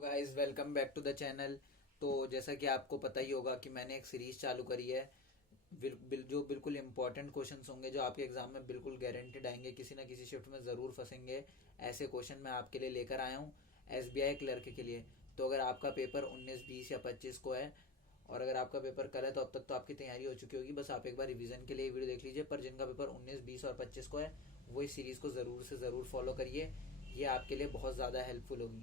Guys, welcome back to the channel. तो जैसा कि आपको पता ही होगा कि मैंने एक सीरीज चालू करी है। जो बिल्कुल इंपॉर्टेंट क्वेश्चंस होंगे, जो आपके एग्जाम में बिल्कुल गारंटेड आएंगे, किसी ना किसी शिफ्ट में ज़रूर फंसेंगे। ऐसे क्वेश्चन मैं आपके लिए लेकर आया हूँ एसबीआई क्लर्क के लिए। तो अगर आपका पेपर 19, 20 या 25 को है और अगर आपका पेपर कल है तो अब तक तो आपकी तैयारी हो चुकी होगी। बस आप एक बार रिवीजन के लिए वीडियो देख लीजिए। पर जिनका पेपर 19, 20 और 25 को है वो इस सीरीज़ को ज़रूर से ज़रूर फॉलो करिए। ये आपके लिए बहुत ज़्यादा हेल्पफुल होगी।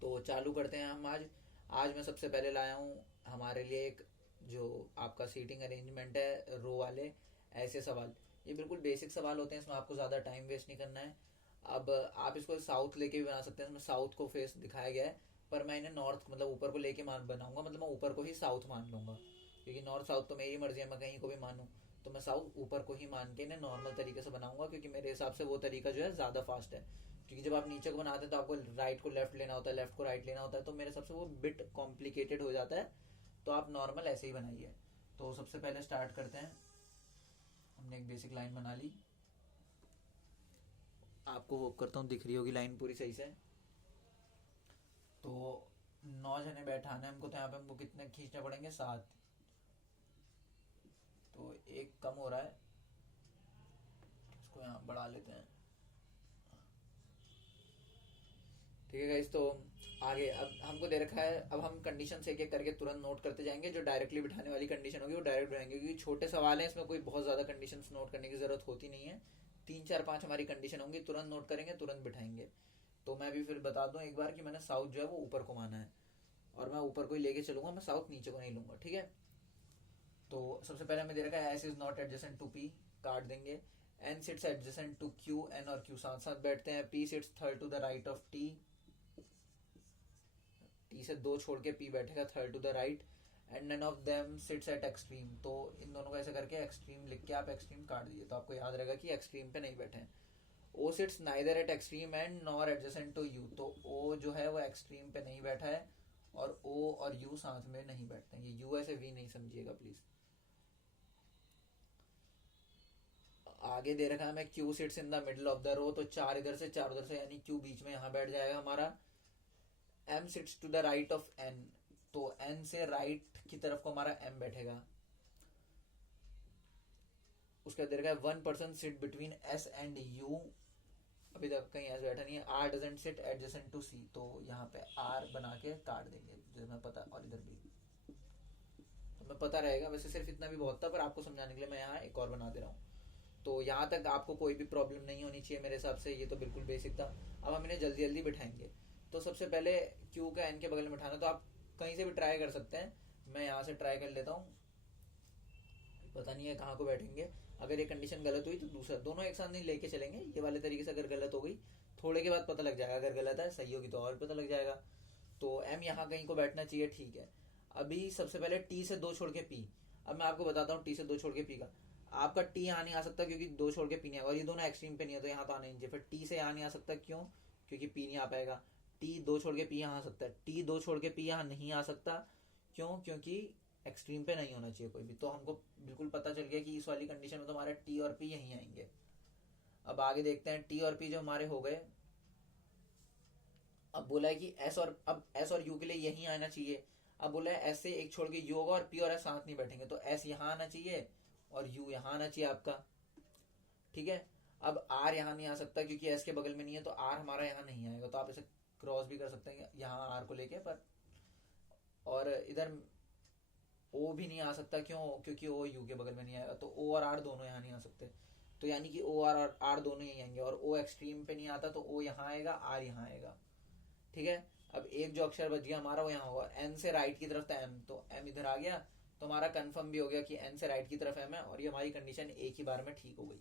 तो चालू करते हैं हम आज मैं सबसे पहले लाया हूँ हमारे लिए एक जो आपका सीटिंग अरेंजमेंट है, रो वाले ऐसे सवाल। ये बिल्कुल बेसिक सवाल होते हैं, इसमें आपको ज़्यादा टाइम वेस्ट नहीं करना है। अब आप इसको साउथ लेके भी बना सकते हैं, इसमें साउथ को फेस दिखाया गया है। पर मैं इन्हें नॉर्थ मतलब ऊपर को लेके मान बनाऊंगा, मतलब मैं ऊपर को ही साउथ मान लूंगा, क्योंकि नॉर्थ साउथ तो मेरी मर्जी है, मैं कहीं को भी मानूं। तो मैं साउथ ऊपर को ही मान के इन्हें नॉर्मल तरीके से बनाऊंगा, क्योंकि मेरे हिसाब से वो तरीका जो है ज़्यादा फास्ट है। क्योंकि जब आप नीचे को बनाते हैं तो आपको राइट को लेफ्ट लेना होता है, लेफ्ट को राइट लेना होता है, तो मेरे हिसाब से वो बिट कॉम्प्लिकेटेड हो जाता है। तो आप नॉर्मल ऐसे ही बनाइए। तो सबसे पहले स्टार्ट करते हैं। हमने एक बेसिक लाइन बना ली। आपको होप करता हूँ दिख रही होगी लाइन पूरी सही से। तो 9 जने बैठाना है हमको, तो यहाँ पे हमको कितने खींचने पड़ेंगे? 7। तो एक कम हो रहा है, इसको यहाँ बढ़ा लेते हैं। ठीक है गाइस, तो आगे अब हमको दे रखा है। अब हम कंडीशन एक एक करके तुरंत नोट करते जाएंगे। जो डायरेक्टली बिठाने वाली कंडीशन होगी वो डायरेक्ट बिठाएंगे, क्योंकि छोटे सवाल हैं, इसमें कोई बहुत ज्यादा कंडीशन नोट करने की जरूरत होती नहीं है। 3, 4, 5 हमारी कंडीशन होंगी, तुरंत नोट करेंगे, तुरंत बिठाएंगे। तो मैं भी फिर बता दूं एक बार कि मैंने साउथ जो है वो ऊपर को माना है और मैं ऊपर को ही लेके चलूंगा, मैं साउथ नीचे को नहीं लूंगा। ठीक है। तो सबसे पहले हमें दे रखा है S is not adjacent to P, काट देंगे। N sits adjacent to Q, N और क्यू साथ साथ बैठते हैं। P sits third to the right of T, T से 2 छोड़ के पी बैठेगा third to the right. And none of them sits at extreme, तो इन दोनों को ऐसे करके एक्सट्रीम लिख के आप एक्सट्रीम काट दीजिए, तो आपको याद रहेगा कि एक्सट्रीम पे नहीं बैठे हैं। O sits neither at extreme end nor adjacent to U, तो ओ जो है वो एक्सट्रीम पे नहीं बैठा है और ओ और यू साथ में नहीं बैठते हैं। ये यू ऐसे वी नहीं समझिएगा प्लीज। आगे दे रखा है हमें Q sits in the middle of the row, तो 4 इधर से 4 उधर से, यानी क्यू बीच में यहां बैठ जाएगा हमारा। M sits to the right of N, तो एन से राइट की तरफ को हमारा एम बैठेगा। उसका दे रखा है 1 person sit between S and U, अभी तक कहीं एस बैठा नहीं है। R doesn't sit adjacent to C, तो यहाँ पे आर बना के काट देंगे, जैसे मैं पता, और इधर भी तो मैं पता रहेगा। वैसे सिर्फ इतना भी बहुत था, पर आपको समझाने के लिए मैं यहाँ एक और बना दे रहा हूँ। तो यहाँ तक आपको कोई भी प्रॉब्लम नहीं होनी चाहिए मेरे हिसाब से, ये तो बिल्कुल बेसिक था। अब हम इन्हें जल्दी जल्दी बिठाएंगे। तो सबसे पहले क्यू का एन के बगल में बिठाना, तो आप कहीं से भी ट्राई कर सकते हैं। मैं यहाँ से ट्राई कर लेता हूँ, पता नहीं है कहाँ को बैठेंगे। अगर ये कंडीशन गलत हुई तो दूसरा, दोनों एक साथ नहीं लेके चलेंगे। ये वाले तरीके से अगर गलत हो गई थोड़े के बाद पता लग जाएगा, अगर गलत है, सही होगी तो और पता लग जाएगा। तो एम यहाँ कहीं को बैठना चाहिए। ठीक है। अभी सबसे पहले टी से 2 छोड़ के पी। अब मैं आपको बताता हूँ टी से 2 छोड़ के पी का। आपका टी यहाँ नहीं आ सकता क्योंकि 2 छोड़ के पी नहीं आएगा, और ये दोनों एक्सट्रीम पे नहीं है तो यहाँ तो आना नहीं चाहिए। फिर टी से यहाँ नहीं आ सकता, क्यों? क्योंकि पी नहीं आ पाएगा। टी 2 छोड़ के पी यहाँ आ सकता है, टी 2 छोड़ के पी यहाँ नहीं आ सकता, क्यों? क्योंकि एक्सट्रीम पे नहीं होना चाहिए कोई भी। तो हमको बिल्कुल पता चल गया कि इस वाली कंडीशन में तो हमारे टी और पी यहीं आएंगे। अब आगे देखते हैं। टी और पी जो हमारे हो गए, अब बोला है कि एस और, अब एस और यू के लिए यहीं आना चाहिए। अब बोला है एस से एक छोड़ के यू होगा और पी और एस साथ नहीं बैठेंगे, तो एस यहाँ आना चाहिए और यू यहाँ आना चाहिए आपका। ठीक है। अब आर यहाँ नहीं आ सकता क्योंकि एस के बगल में नहीं है, तो आर हमारा यहाँ नहीं आएगा। तो आप इसे क्रॉस भी कर सकते हैं यहाँ आर को लेके, पर और इधर ओ भी नहीं आ सकता, क्यों? क्योंकि ओ यू के बगल में नहीं आएगा, तो ओ और आर दोनों यहाँ नहीं आ सकते। तो यानी कि ओ और आर दोनों यहीं आएंगे, और ओ एक्सट्रीम पे नहीं आता तो ओ यहाँ आएगा, आर यहाँ आएगा। ठीक है। अब एक जो अक्षर बच गया हमारा वो यहाँ होगा। एन से राइट की तरफ था एम, तो एम इधर आ गया, तो हमारा कंफर्म भी हो गया कि एन से राइट की तरफ एम है, और ये हमारी कंडीशन एक ही बार में ठीक हो गई।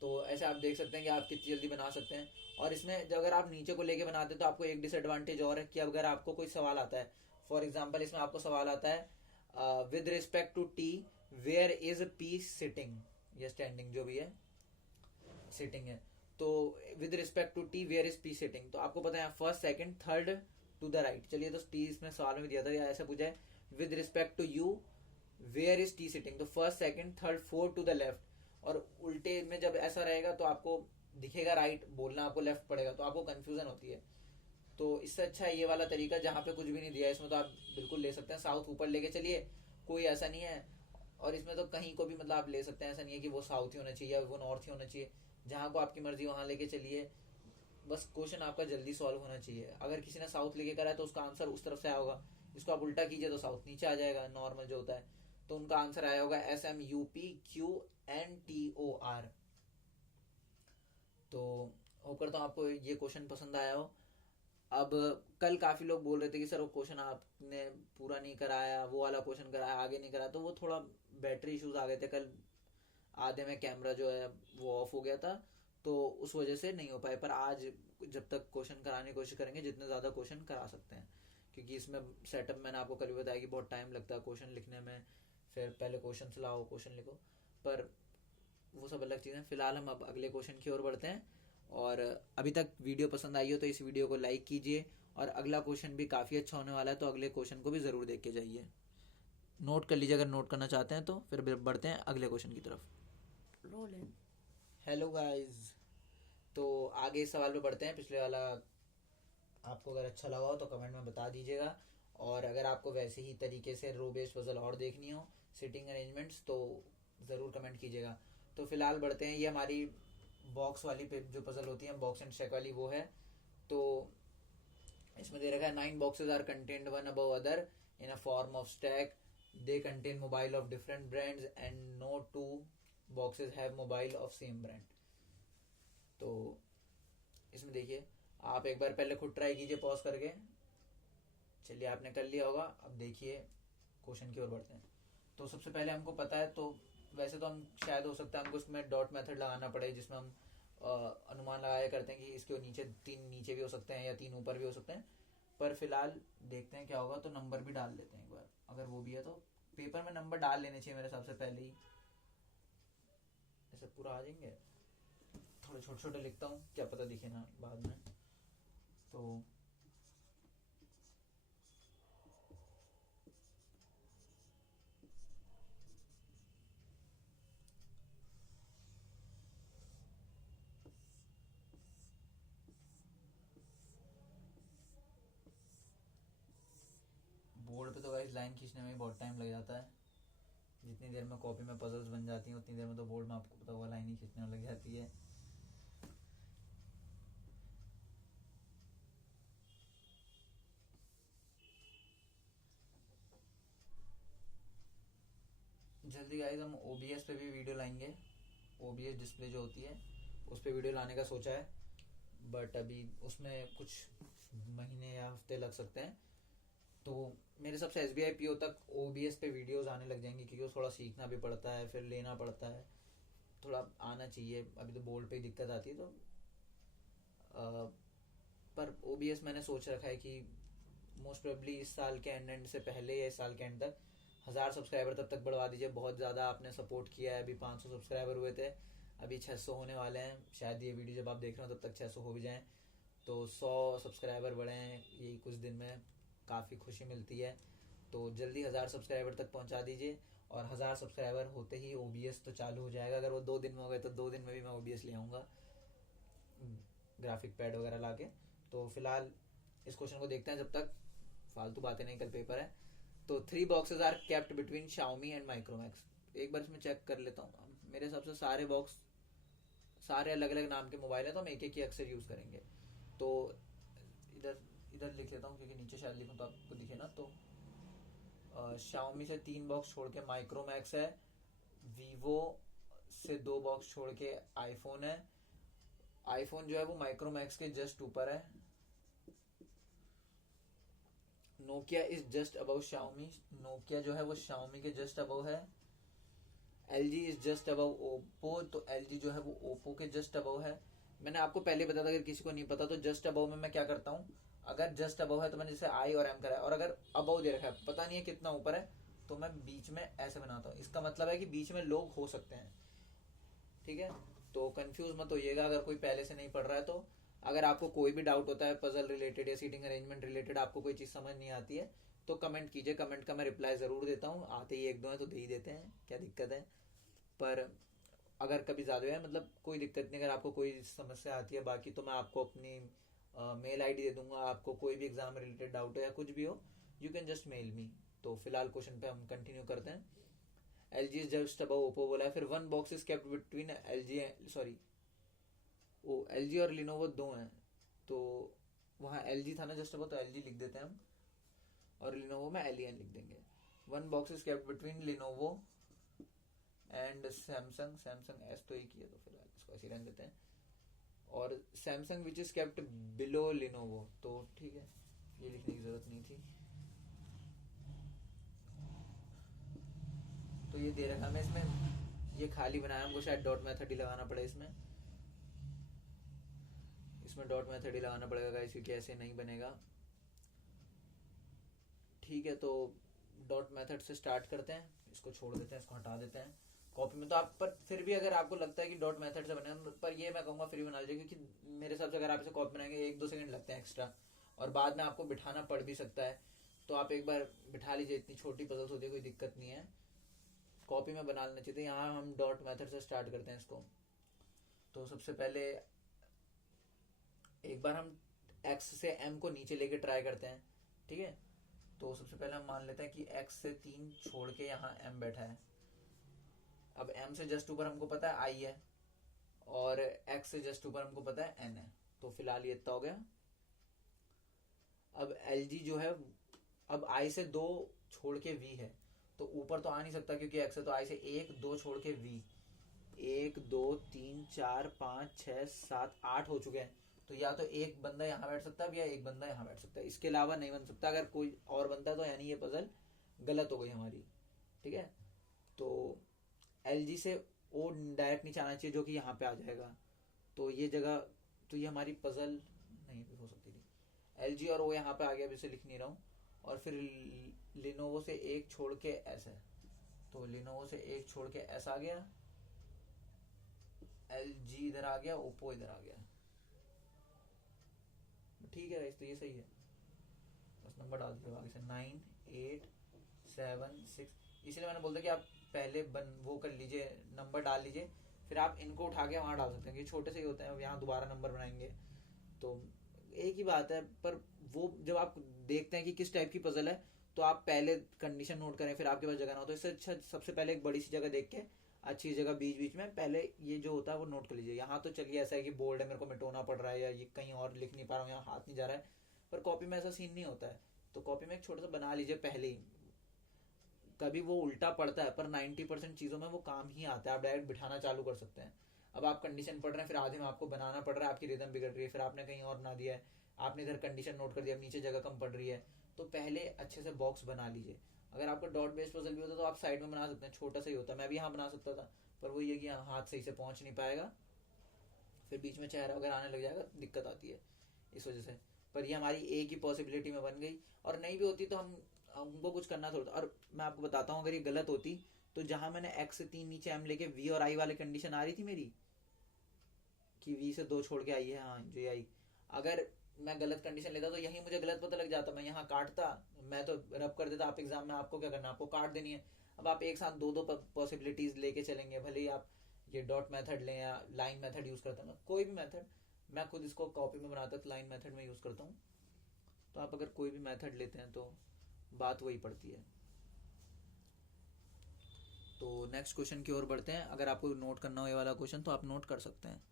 तो ऐसे आप देख सकते हैं कि आप कितनी जल्दी बना सकते हैं। और इसमें अगर आप नीचे को लेके बनाते हैं तो आपको एक डिसएडवांटेज और है कि अगर आपको कोई सवाल आता है, फॉर एग्जाम्पल इसमें आपको सवाल आता है with respect to T where is P sitting, या स्टैंडिंग जो भी है, सिटिंग है, तो with respect to T where is P sitting, तो आपको पता है first second third to the right. चलिए, तो टी इसमें सवाल में दिया था, या ऐसा पूछा है with respect to U where is T sitting, तो first second third fourth to the left. और उल्टे में जब ऐसा रहेगा तो आपको दिखेगा राइट, बोलना आपको लेफ्ट पड़ेगा, तो आपको कंफ्यूजन होती है। तो इससे अच्छा है ये वाला तरीका जहाँ पे कुछ भी नहीं दिया है, इसमें तो आप बिल्कुल ले सकते हैं। साउथ ऊपर लेके चलिए, कोई ऐसा नहीं है। और इसमें तो कहीं को भी मतलब आप ले सकते हैं, ऐसा नहीं है कि वो साउथ ही होना चाहिए या वो नॉर्थ ही होना चाहिए। जहाँ को आपकी मर्जी वहाँ लेके चलिए, बस क्वेश्चन आपका जल्दी सॉल्व होना चाहिए। अगर किसी ने साउथ लेके करा है तो उसका आंसर उस तरफ से आया होगा, इसको आप उल्टा कीजिए तो साउथ नीचे आ जाएगा, नॉर्मल जो होता है। तो उनका आंसर आया होगा SMUPQNTOR। तो होप करता हूँ आपको ये क्वेश्चन पसंद आया हो। अब कल काफी लोग बोल रहे थे कि सर वो क्वेश्चन आपने पूरा नहीं कराया, वो वाला क्वेश्चन कराया आगे नहीं कराया, तो वो थोड़ा बैटरी इश्यूज आ गए थे कल। आधे में कैमरा जो है वो ऑफ हो गया था, तो उस वजह से नहीं हो पाए। पर आज जब तक क्वेश्चन कराने की कोशिश करेंगे, जितने ज़्यादा क्वेश्चन करा सकते हैं, क्योंकि इसमें सेटअप मैंने आपको कल भी बताया कि बहुत टाइम लगता है क्वेश्चन लिखने में। फिर पहले क्वेश्चन लाओ, क्वेश्चन लिखो, पर वो सब अलग चीज़ें। फिलहाल हम अब अगले क्वेश्चन की ओर बढ़ते हैं। और अभी तक वीडियो पसंद आई हो तो इस वीडियो को लाइक कीजिए, और अगला क्वेश्चन भी काफ़ी अच्छा होने वाला है, तो अगले क्वेश्चन को भी ज़रूर देख के जाइए। नोट कर लीजिए अगर नोट करना चाहते हैं तो। फिर बढ़ते हैं अगले क्वेश्चन की तरफ। रोलिंग। हेलो गाइस, तो आगे इस सवाल पे बढ़ते हैं। पिछले वाला आपको अगर अच्छा लगा हो तो कमेंट में बता दीजिएगा, और अगर आपको वैसे ही तरीके से रो बेस्ड पजल और देखनी हो, सिटिंग अरेंजमेंट्स, तो ज़रूर कमेंट कीजिएगा। तो फिलहाल बढ़ते हैं, ये हमारी बॉक्स वाली जो पजल होती है, बॉक्स एंड शेक वाली, वो है। तो इसमें दे रखा है 9 boxes are contained one above other in a form of stack, they contain mobile of different brands and no 2 boxes have mobile of same brand. तो इसमें देखिए, आप एक बार पहले खुद ट्राई कीजिए पॉज करके। चलिए, आपने कर लिया होगा। अब देखिए क्वेश्चन की ओर बढ़ते हैं। तो सबसे पहले हमको पता है, तो वैसे तो हम शायद हो सकता है हमको इसमें डॉट मेथड लगाना पड़े, जिसमें हम अनुमान लगाया करते हैं कि इसके नीचे 3 नीचे भी हो सकते हैं या 3 ऊपर भी हो सकते हैं। पर फिलहाल देखते हैं क्या होगा। तो नंबर भी डाल लेते हैं एक बार, अगर वो भी है तो। पेपर में नंबर डाल लेने चाहिए मेरे हिसाब से पहले ही, ऐसे पूरा आ जाएंगे। थोड़े छोटे छोटे लिखता हूँ, क्या पता दिखे ना बाद में। तो बोर्ड पे तो गाइस लाइन खींचने में भी बहुत टाइम लग जाता है। जितनी देर में कॉपी में पजल्स बन जाती हैं, उतनी देर में तो बोर्ड में आपको पता होगा लाइन ही खींचने में लग जाती है। जल्दी गाइस हम OBS पे भी वीडियो लाएंगे। OBS डिस्प्ले जो होती है उस पर वीडियो लाने का सोचा है, बट अभी उसमें कुछ महीने या हफ्ते लग सकते हैं। तो मेरे हिसाब से SBI PO तक OBS पे वीडियोस आने लग जाएंगी, क्योंकि वो थोड़ा सीखना भी पड़ता है, फिर लेना पड़ता है, थोड़ा आना चाहिए। अभी तो बोर्ड पे ही दिक्कत आती है। तो पर OBS मैंने सोच रखा है कि मोस्ट प्रोबेबली इस साल के एंड से पहले या इस साल के एंड तक 1000 सब्सक्राइबर तब तक बढ़वा दीजिए। बहुत ज़्यादा आपने सपोर्ट किया है। अभी 500 सब्सक्राइबर हुए थे, अभी 600 होने वाले हैं। शायद ये वीडियो जब आप देख रहे हो तब तक 600 हो भी जाएं। तो 100 सब्सक्राइबर बढ़े हैं यही कुछ दिन में, काफ़ी खुशी मिलती है। तो जल्दी 1000 सब्सक्राइबर तक पहुंचा दीजिए, और 1000 सब्सक्राइबर होते ही OBS तो चालू हो जाएगा। अगर वो 2 दिन में हो गए तो 2 दिन में भी मैं OBS ले आऊँगा, ग्राफिक पैड वगैरह ला के। तो फिलहाल इस क्वेश्चन को देखते हैं, जब तक फालतू बातें नहीं, कल पेपर है। तो 3 boxes are kept between Xiaomi and Micromax. एक बार इसमें चेक कर लेता हूँ। मेरे हिसाब से सारे बॉक्स, सारे अलग अलग नाम के मोबाइल है, तो हम एक एक ही अक्सर यूज़ करेंगे। तो इधर इधर लिख लेता हूँ, क्योंकि नीचे शायद लिखूँ तो आपको दिखे ना। तो Xiaomi से 3 बॉक्स छोड़ के माइक्रोमैक्स है, Vivo से 2 बॉक्स छोड़ के आईफोन है। आईफोन जो है वो माइक्रोमैक्स के जस्ट ऊपर है। Nokia is just above Xiaomi, Nokia जो है वो Xiaomi के जस्ट अबव है। LG is just above Oppo, तो LG जो है वो ओप्पो के जस्ट अबव है। मैंने आपको पहले बताया था, अगर किसी को नहीं पता तो जस्ट अबव में मैं क्या करता हूँ, अगर जस्ट अबव है तो मैंने जैसे आई और एम करा है, और अगर अबव दे रखा है पता नहीं है कितना ऊपर है, तो मैं बीच में ऐसे बनाता हूँ। इसका मतलब है कि बीच में लोग हो सकते हैं, ठीक है। तो कंफ्यूज मत होइएगा अगर कोई पहले से नहीं पढ़ रहा है तो। अगर आपको कोई भी डाउट होता है पजल रिलेटेड या सीटिंग अरेंजमेंट रिलेटेड, आपको कोई चीज़ समझ नहीं आती है, तो कमेंट कीजिए। कमेंट का मैं रिप्लाई ज़रूर देता हूँ। आते ही 1-2 हैं तो दे ही देते हैं, क्या दिक्कत है। पर अगर कभी ज़्यादा है, मतलब कोई दिक्कत नहीं, अगर आपको कोई समस्या आती है बाकी, तो मैं आपको अपनी मेल आईडी दे दूंगा आपको, कोई भी एग्जाम रिलेटेड डाउट हो या कुछ भी हो, you can just mail me. तो फिलहाल क्वेश्चन पे हम कंटिन्यू करते हैं। L G is just above Oppo बोला है, फिर 1 box is kept between L G, sorry वो एल जी और लिनोवो दो हैं, तो वहाँ एल जी था ना जस्ट अबव, तो एल जी लिख देते हैं हम, और लिनोवो में एलियन लिख देंगे। 1 box is kept between Lenovo and Samsung, Samsung S तो एक ही है तो फिर इसको ऐसे रहने देते हैं, और Samsung which is kept below Lenovo, तो ठीक है ये लिखने की जरूरत नहीं थी। तो ये दे रखा हमें इसमें, ये खाली बनाया हमको, शायद डॉट मेथड ही लगाना पड़े इसमें डॉट मेथड ही लगाना पड़ेगा गाइस, क्योंकि ऐसे नहीं बनेगा। ठीक है, तो डॉट मेथड से स्टार्ट करते हैं, इसको छोड़ देते हैं, इसको हटा देते हैं कॉपी में। तो आप पर फिर भी अगर आपको लगता है कि डॉट मेथड से बने, पर ये मैं कहूँगा फ्री बना लीजिए, क्योंकि मेरे हिसाब से अगर आप इसे कॉपी बनाएंगे 1-2 सेकंड लगते हैं एक्स्ट्रा, और बाद में आपको बिठाना पड़ भी सकता है, तो आप एक बार बिठा लीजिए। इतनी छोटी पजल्स होती है, कोई दिक्कत नहीं है, कॉपी में बना लेना चाहिए। यहाँ हम डॉट मेथड से स्टार्ट करते हैं इसको। तो सबसे पहले एक बार हम x से m को नीचे लेके ट्राई करते हैं, ठीक है। तो सबसे पहले हम मान लेते हैं कि x से 3 छोड़ के यहाँ m बैठा है। अब m से जस्ट ऊपर हमको पता है i है, और x से जस्ट ऊपर हमको पता है n है, तो फिलहाल ये इतना हो गया। अब LG जो है, अब i से 2 छोड़ के v है, तो ऊपर तो आ नहीं सकता क्योंकि x है, तो i से 1-2 छोड़ के v, 1 2 3 4 5 6 7 8 हो चुके हैं। तो या तो एक बंदा यहाँ बैठ सकता है या एक बंदा यहाँ बैठ सकता है, इसके अलावा नहीं बन सकता। अगर कोई और बनता है तो यानी ये पजल गलत हो गई हमारी, ठीक है। तो LG से O डायरेक्ट नीचे आना चाहिए, जो कि यहाँ पे आ जाएगा, तो ये जगह, तो ये हमारी पजल नहीं भी हो सकती थी। LG और O यहाँ पे आ गया, अब इसे लिख नहीं रहा हूँ। और फिर लिनोवो से 1 छोड़ के S है, तो लिनोवो से 1 छोड़ के S आ गया, LG इधर आ गया, ओप्पो इधर आ गया, ठीक है। तो ये सही है, बस नंबर डाल दिया आगे से 9 8 7 6, इसलिए मैंने बोलता कि आप पहले वो कर लीजिए, नंबर डाल लीजिए, फिर आप इनको उठा के वहाँ डाल सकते हैं, क्योंकि छोटे से ही होते हैं, अब यहाँ दोबारा नंबर बनाएंगे तो एक ही बात है। पर वो जब आप देखते हैं कि किस टाइप की पजल है, तो आप पहले कंडीशन नोट करें, फिर आपके पास जगह ना हो, तो इससे अच्छा सबसे पहले एक बड़ी सी जगह देख के, अच्छी जगह बीच बीच में पहले ये जो होता है वो नोट कर लीजिए। यहाँ तो चलिए ऐसा है कि बोर्ड है, मेरे को मिटोना पड़ रहा है, या ये कहीं और लिख नहीं पा रहा हूँ, यहाँ हाथ नहीं जा रहा है, पर कॉपी में ऐसा सीन नहीं होता है, तो कॉपी में एक छोटा सा बना लीजिए पहले ही। कभी वो उल्टा पड़ता है, पर 90% चीज़ों में वो काम ही आता है, आप डायरेक्ट बिठाना चालू कर सकते हैं। अब आप कंडीशन पढ़ रहे हैं, फिर आधे में आपको बनाना पड़ रहा है, आपकी रिदम बिगड़ रही है, फिर आपने कहीं और बना दिया है, आपने इधर कंडीशन नोट कर दिया, नीचे जगह कम पड़ रही है, तो पहले अच्छे से बॉक्स बना लीजिए। अगर आपका डॉट बेस्ड पजल भी होता तो आप साइड में बना सकते हैं, छोटा सा ही होता है, मैं भी यहाँ बना सकता था, पर वो ये कि हाथ सही से पहुंच नहीं पाएगा, फिर बीच में चेहरा वगैरह आने लग जाएगा, दिक्कत आती है इस वजह से। पर ये हमारी एक ही पॉसिबिलिटी में बन गई, और नहीं भी होती तो हमको कुछ करना थोड़ा। और मैं आपको बताता हूँ, अगर ये गलत होती तो जहां मैंने x से 3 नीचे m लेके v और i वाले कंडीशन आ रही थी मेरी, कि v से 2 छोड़ के आई है, हाँ जो आई, अगर मैं गलत कंडीशन लेता तो यही मुझे गलत पता लग जाता, मैं यहाँ काटता, मैं तो रब कर देता। आप एग्जाम में आपको क्या करना, आपको काट देनी है। अब आप एक साथ 2-2 पॉसिबिलिटीज लेके चलेंगे, भले ही आप ये डॉट मेथड लें या लाइन मेथड यूज करते हैं, कोई भी मेथड, मैं खुद इसको कॉपी में बनाता तो लाइन मेथड में यूज करता हूँ। तो आप अगर कोई भी मेथड लेते हैं तो बात वही पड़ती है। तो नेक्स्ट क्वेश्चन की ओर बढ़ते हैं। अगर आपको नोट करना हो ये वाला क्वेश्चन तो आप नोट कर सकते हैं।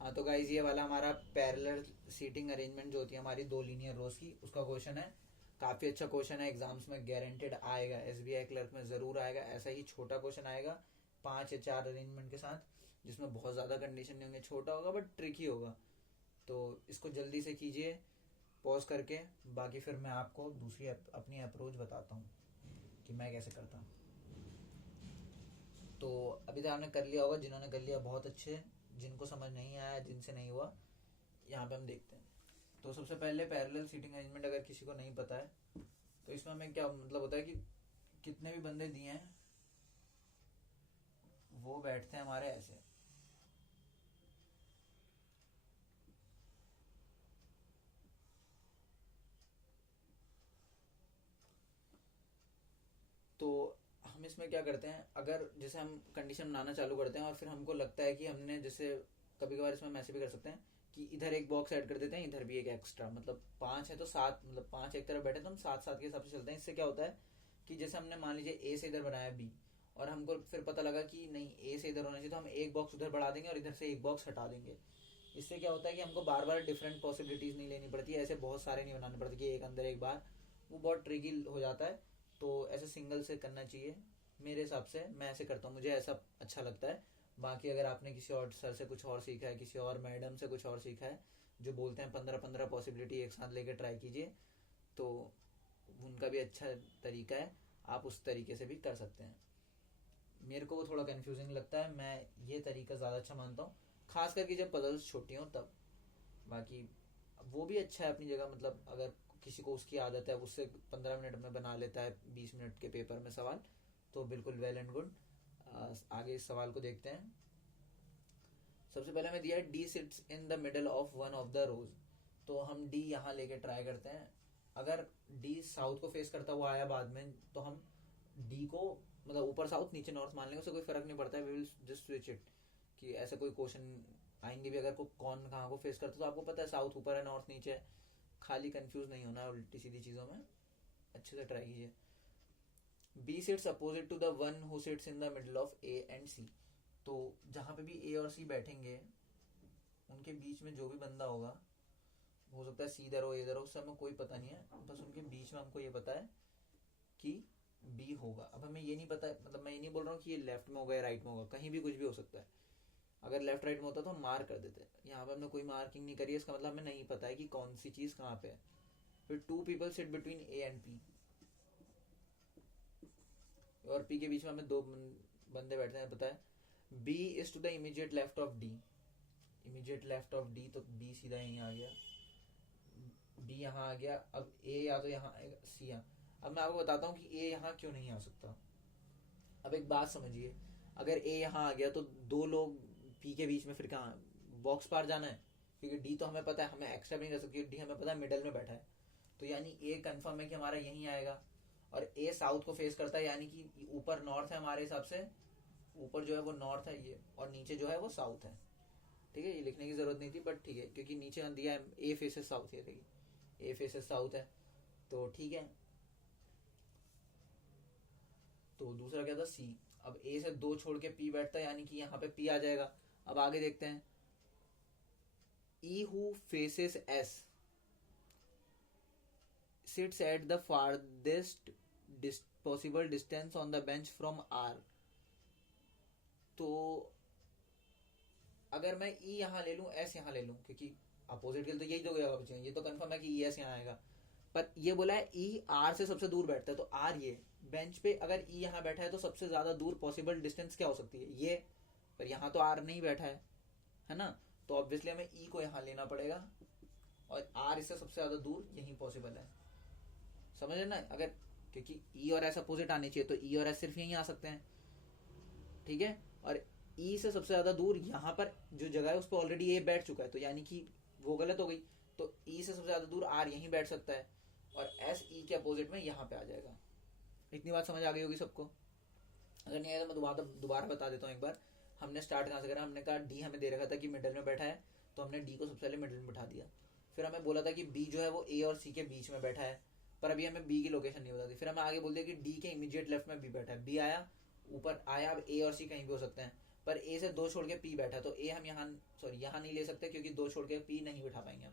हाँ तो गाइज ये वाला हमारा पैरेलल सीटिंग अरेंजमेंट जो होती है हमारी 2 लीनियर रोज की, उसका क्वेश्चन है। काफी अच्छा क्वेश्चन है, एग्जाम्स में गारंटेड आएगा, SBI क्लर्क में जरूर आएगा। ऐसा ही छोटा क्वेश्चन आएगा 5 या 4 अरेंजमेंट के साथ, जिसमें बहुत ज्यादा कंडीशन नहीं होंगे, छोटा होगा बट ट्रिकी होगा। तो इसको जल्दी से कीजिए पॉज करके, बाकी फिर मैं आपको दूसरी अपनी अप्रोच बताता हूँ कि मैं कैसे करता हूँ। तो अभी तक आपने कर लिया होगा, जिन्होंने कर लिया बहुत अच्छे, जिनको समझ नहीं आया, जिनसे नहीं हुआ, यहाँ पे हम देखते हैं। तो सबसे पहले पैरेलल सीटिंग अरेंजमेंट अगर किसी को नहीं पता है, तो इसमें हमें क्या मतलब होता है कि कितने भी बंदे दिए हैं वो बैठते हैं हमारे ऐसे, तो हम इसमें क्या करते हैं, अगर जैसे हम कंडीशन बनाना चालू करते हैं और फिर हमको लगता है कि हमने जैसे कभी कभार इसमें हम ऐसे भी कर सकते हैं कि इधर एक बॉक्स ऐड कर देते हैं, इधर भी एक एक्स्ट्रा, मतलब 5 है तो 7, मतलब 5 एक तरफ बैठे तो हम 7 7 के हिसाब से चलते हैं। इससे क्या होता है कि जैसे हमने मान लीजिए ए से इधर बनाया बी, और हमको फिर पता लगा कि नहीं ए से इधर होना चाहिए, तो हम एक बॉक्स उधर बढ़ा देंगे और इधर से एक बॉक्स हटा देंगे। इससे क्या होता है कि हमको बार बार डिफरेंट पॉसिबिलिटीज नहीं लेनी पड़ती है, ऐसे बहुत सारे नहीं बनाने पड़ते कि एक अंदर एक बार, वो बहुत ट्रिकी हो जाता है। तो ऐसे सिंगल से करना चाहिए मेरे हिसाब से, मैं ऐसे करता हूँ, मुझे ऐसा अच्छा लगता है। बाकी अगर आपने किसी और सर से कुछ और सीखा है, किसी और मैडम से कुछ और सीखा है, जो बोलते हैं 15 15 पॉसिबिलिटी एक साथ लेके ट्राई कीजिए, तो उनका भी अच्छा तरीका है, आप उस तरीके से भी कर सकते हैं। मेरे को वो थोड़ा कंफ्यूजिंग लगता है, मैं ये तरीका ज़्यादा अच्छा मानता हूँ, खास करके जब पजल्स छोटी हों तब। बाकी वो भी अच्छा है अपनी जगह, मतलब अगर किसी को उसकी आदत है, उससे 15 मिनट में बना लेता है 20 मिनट के पेपर में सवाल, तो बिल्कुल वेल एंड गुड। आगे इस सवाल को देखते हैं। सबसे पहले हमें दिया है D sits in the middle of one of the rows, तो हम डी यहाँ लेके ट्राई करते हैं। अगर डी साउथ को फेस करता हुआ आया बाद में, तो हम डी को मतलब ऊपर साउथ नीचे नॉर्थ मान लेंगे, उससे कोई फर्क नहीं पड़ता है, we will just switch it. कि ऐसे कोई क्वेश्चन आएंगे भी अगर को कौन कहाँ को फेस करता है, तो आपको पता है साउथ ऊपर है नॉर्थ नीचे है, खाली कंफ्यूज नहीं होना है उल्टी सीधी चीज़ों में, अच्छे से ट्राई कीजिए। B sits opposite to the one who sits in the middle of A and C, तो जहाँ पे भी ए और सी बैठेंगे उनके बीच में जो भी बंदा होगा, हो सकता है सी इधर हो इधर हो, उससे हमें कोई पता नहीं है, बस उनके बीच में हमको ये पता है कि बी होगा। अब हमें ये नहीं पता, मतलब मैं ये नहीं बोल रहा हूँ कि ये लेफ्ट में होगा या राइट में होगा, कहीं भी कुछ भी हो सकता है। अगर लेफ्ट राइट में होता तो हम मार्क कर देते, यहाँ पे हमने कोई मार्किंग नहीं करी है, इसका मतलब हमें नहीं पता है कि कौन सी चीज कहाँ पे है। फिर 2 people sit between A and P, और पी के बीच में हमें 2 बंदे बैठते हैं, पता है B is to the immediate left of D, immediate left of D, तो बी सीधा यहीं आ गया, बी यहाँ आ गया। अब ए या तो यहाँ आएगा, सी यहाँ। अब मैं आपको बताता हूँ कि ए यहाँ क्यों नहीं आ सकता। अब एक बात समझिए, अगर ए यहाँ आ गया तो 2 लोग पी के बीच में फिर कहाँ, बॉक्स पार जाना है, क्योंकि डी तो हमें पता है, हमें एक्स्ट्रा भी नहीं कर सकती, डी हमें पता है मिडल में बैठा है, तो यानी ए कंफर्म है कि हमारा यहीं आएगा। और ए साउथ को फेस करता है, यानी कि ऊपर नॉर्थ है हमारे हिसाब से, ऊपर जो है वो नॉर्थ है ये, और नीचे जो है वो साउथ है। ठीक है, ये लिखने की जरूरत नहीं थी बट ठीक है, क्योंकि नीचे दिया है ए फेसेस साउथ, ये देखिए ए फेसेस साउथ है, तो ठीक है। तो दूसरा क्या था सी, अब ए से 2 छोड़ के पी बैठता है, यानी कि यहाँ पे पी आ जाएगा। अब आगे देखते हैं, E who faces S sits at the farthest possible distance on the bench from R, तो अगर मैं ई यहाँ ले लूँ एस यहाँ ले लूँ, क्योंकि अपोजिट के लिए तो यही दो जगह बचे हैं, ये तो कंफर्म है कि ई एस यहाँ आएगा, पर ये बोला है ई आर से सबसे दूर बैठता है, तो आर ये बेंच पे अगर ई यहाँ बैठा है तो सबसे ज्यादा दूर पॉसिबल डिस्टेंस क्या हो सकती है ये, पर यहाँ तो आर नहीं बैठा है ना, तो ऑब्वियसली हमें ई को यहाँ लेना पड़ेगा, और आर इससे सबसे ज्यादा दूर यही पॉसिबल है, समझ लेना। अगर क्योंकि ई और एस अपोजिट आने चाहिए, तो ई और एस सिर्फ यहीं आ सकते हैं, ठीक है। और ई से सबसे ज्यादा दूर यहाँ पर जो जगह है उस पर ऑलरेडी ए बैठ चुका है, तो यानी कि वो गलत हो गई, तो ई से सबसे ज्यादा दूर आर यहीं बैठ सकता है, और एस ई के अपोजिट में यहाँ पे आ जाएगा। इतनी बात समझ आ गई होगी सबको, अगर नहीं आया तो मैं दोबारा बता देता हूँ एक बार। हमने स्टार्ट कहाँ से करा, हमने कहा डी हमें दे रखा था कि मिडल में बैठा है, तो हमने डी को सबसे पहले मिडल में बैठा दिया। फिर हमें बोला था कि बी जो है वो ए और सी के बीच में बैठा है, पर अभी हमें बी की लोकेशन नहीं बता दी। फिर हमें आगे बोल दिया कि डी के इमीडिएट लेफ्ट में बी बैठा है, बी आया ऊपर आया, अब ए और सी कहीं भी हो सकते हैं, पर ए से 2 छोड़ के पी बैठा, तो ए हम यहाँ यहाँ नहीं ले सकते, क्योंकि 2 छोड़ के पी नहीं बिठा पाएंगे हम।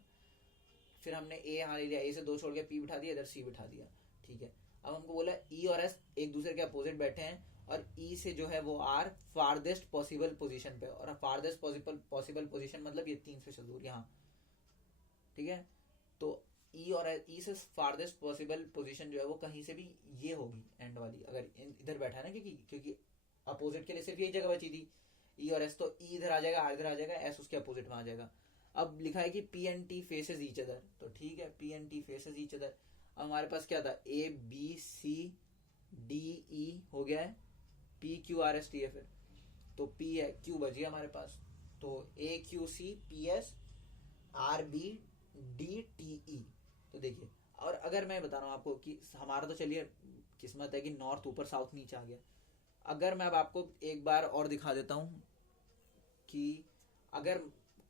फिर हमने ए यहाँ ले लिया, ए से 2 छोड़ के पी बिठा दिया, इधर सी बिठा दिया, ठीक है। अब हमको बोला ई और एस एक दूसरे के अपोजिट बैठे हैं, और ई से जो है वो आर फारदेस्ट पॉसिबल पोजीशन पे, और फारदेस्ट पॉसिबल पोजीशन मतलब ये 3 स्पेशल दूर यहाँ, ठीक है। तो ई और ई से फारदेस्ट पॉसिबल पोजीशन जो है वो कहीं से भी ये होगी एंड वाली, अगर इधर बैठा है ना, क्योंकि अपोजिट के लिए सिर्फ यही जगह बची थी ई और एस, तो ई इधर आ जाएगा, आर इधर आ जाएगा, एस उसके अपोजिट में आ जाएगा। अब लिखा है कि P and T faces each other, तो ठीक है P and T faces each other. अब हमारे पास क्या था, A B C D E हो गया है, P Q R S T है, फिर तो पी है, क्यू बच गया हमारे पास, तो A Q C P S R B D T E. तो देखिए, और अगर मैं बता रहा हूँ आपको कि हमारा तो चलिए किस्मत है कि नॉर्थ ऊपर साउथ नीचे आ गया, अगर मैं अब आपको एक बार और दिखा देता हूँ कि अगर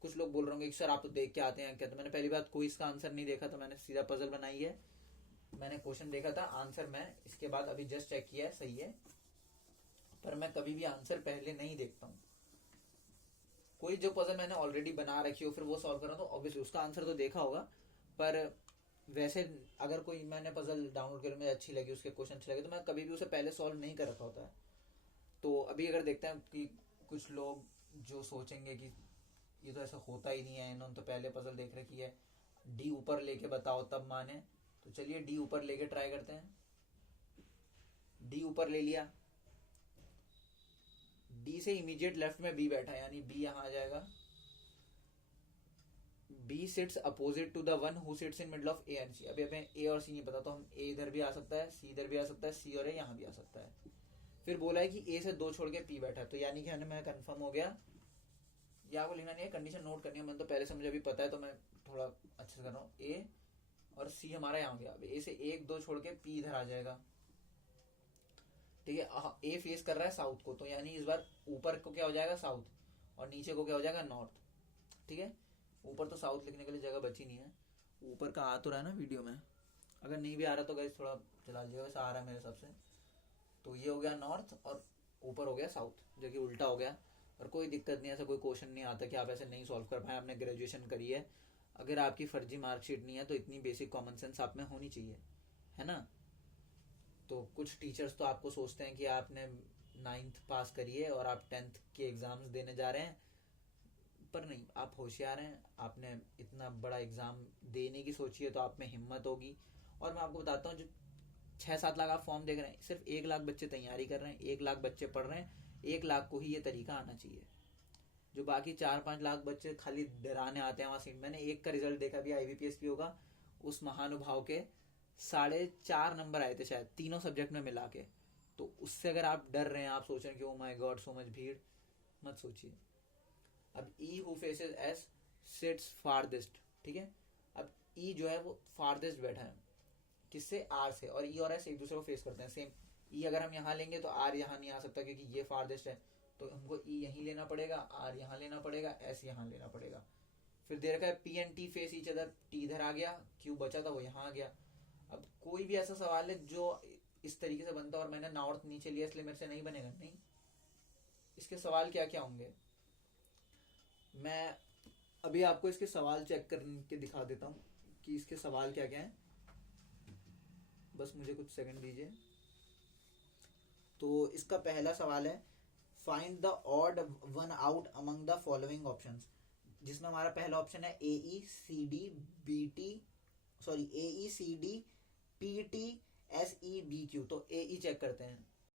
कुछ लोग बोल रहे होंगे कि सर आप तो देख के आते हैं क्या, तो मैंने पहली बात कोई इसका आंसर नहीं देखा, तो मैंने सीधा पजल बनाई है। मैंने क्वेश्चन देखा था, आंसर मैं इसके बाद अभी जस्ट चेक किया है, सही है, पर मैं कभी भी आंसर पहले नहीं देखता हूँ। कोई जो पजल मैंने ऑलरेडी बना रखी हो फिर वो सॉल्व कर रहा हूँ, तो ऑब्वियसली उसका आंसर तो देखा होगा, पर वैसे अगर कोई मैंने पजल डाउनलोड करी, मुझे अच्छी लगी, उसके क्वेश्चन अच्छे लगे, तो मैं कभी भी उसे पहले सॉल्व नहीं कर रखा होता है। तो अभी अगर देखते हैं कि कुछ लोग जो सोचेंगे कि ये तो ऐसा होता ही नहीं है, इन्होंने तो पहले पजल देख रखी है, डी ऊपर लेके बताओ तब माने, तो चलिए डी ऊपर लेके ट्राई करते हैं। डी ऊपर ले लिया, डी से इमीडिएट लेफ्ट में बी बैठा है, यानी बी यहां आ जाएगा। B sits opposite to the one who sits in middle of A and C. अभी हमें ए और सी नहीं पता, तो हम ए इधर भी आ सकता है, सी इधर भी आ सकता है, सी और ए यहाँ भी आ सकता है। फिर बोला है कि ए से 2 छोड़ के पी बैठा है, तो यानी कि हमें कंफर्म हो गया, या आपको लिखना नहीं है, कंडीशन नोट करनी है, मैंने तो पहले से मुझे अभी पता है, तो मैं थोड़ा अच्छे से कर रहा हूँ। ए और सी हमारा यहाँ गया, ए से 1-2 छोड़ के पी इधर आ जाएगा, ठीक है। ए फेस कर रहा है साउथ को, तो यानी इस बार ऊपर को क्या हो जाएगा, साउथ, और नीचे को क्या हो जाएगा, नॉर्थ, ठीक है। ऊपर तो साउथ लिखने के लिए जगह बची नहीं है, ऊपर का आ तो रहा है ना वीडियो में, अगर नहीं भी आ रहा तो गाइस थोड़ा चला लीजिएगा, वैसे आ रहा है मेरे हिसाब से। तो ये हो गया नॉर्थ और ऊपर हो गया साउथ, जो कि उल्टा हो गया, और कोई दिक्कत नहीं, ऐसा कोई क्वेश्चन नहीं आता कि आप ऐसे नहीं सॉल्व कर पाए, आपने ग्रेजुएशन करी है, अगर आपकी फर्जी मार्कशीट नहीं है तो इतनी बेसिक कॉमन सेंस आप में होनी चाहिए, है ना। तो कुछ टीचर्स तो आपको सोचते हैं कि आपने 9th पास करी है और आप 10th के एग्जाम्स देने जा रहे हैं, पर नहीं, आप होशियार हैं, आपने इतना बड़ा एग्जाम देने की सोची है, तो आप में हिम्मत होगी। और मैं आपको बताता हूँ, जो 6-7 लाख आप फॉर्म देख रहे हैं, सिर्फ 1 लाख बच्चे तैयारी कर रहे हैं, 1 लाख बच्चे पढ़ रहे हैं, 1 लाख को ही ये तरीका आना चाहिए। जो बाकी 4-5 लाख बच्चे खाली डराने आते हैं वहां सीट, मैंने एक का रिजल्ट देखा भी, IBPS भी होगा, उस महानुभाव के 4.5 नंबर आए थे शायद, तीनों सब्जेक्ट में मिला के। तो उससे अगर आप डर रहे हैं, आप सोच रहे हैं कि oh my God so much भीड़, मत सोचिए। अब ई who faces S seats farthest, ठीक है। अब ई जो है वो फारदेस्ट बैठा है, किससे, आर से, और ई और एस एक दूसरे को फेस करते हैं सेम। ई अगर हम यहाँ लेंगे तो आर यहाँ नहीं आ सकता, क्योंकि ये फारदेस्ट है, तो हमको ई यहीं लेना पड़ेगा, आर यहाँ लेना पड़ेगा, एस यहाँ लेना पड़ेगा। फिर दे रखा है P and T face each other, T इधर आ गया, क्यू बचा था वो यहाँ आ गया। अब कोई भी ऐसा सवाल है जो इस तरीके से बनता है, और मैंने नॉर्थ नीचे लिया इसलिए मेरे से नहीं बनेगा, नहीं। इसके सवाल क्या क्या होंगे, मैं अभी आपको इसके सवाल चेक करके दिखा देता हूँ कि इसके सवाल क्या क्या हैं, बस मुझे कुछ सेकंड दीजिए। तो इसका पहला सवाल है, find the odd one out among the following options, जिसमें हमारा पहला ऑप्शन है AECD PTSEDQ। तो AE चेक करते हैं,